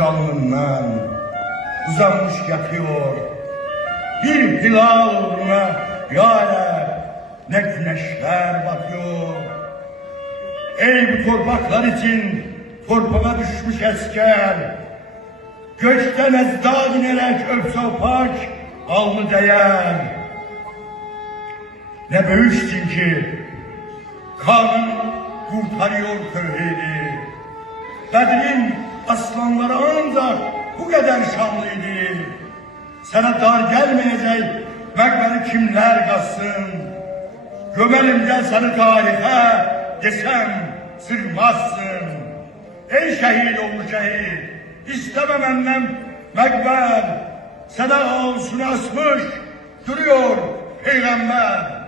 alnından uzanmış yatıyor. Bir hilal uğruna yâre ne güneşler batıyor. Ey bu torpaklar için torpağa düşmüş esker, göçten ezdad inerek öpse o pak alnı değer. Ne büyüksün ki kanın kurtarıyor tevhidi. Bedir'in aslanları ancak bu kadar şanlıydı. Sana dar gelmeyecek mekberi kimler kazsın? Gömelim gel seni tarihe desem sırmazsın. Ey şehit oğlu şehit, isteme benden mekber. Sana ağzını asmış duruyor peygamber.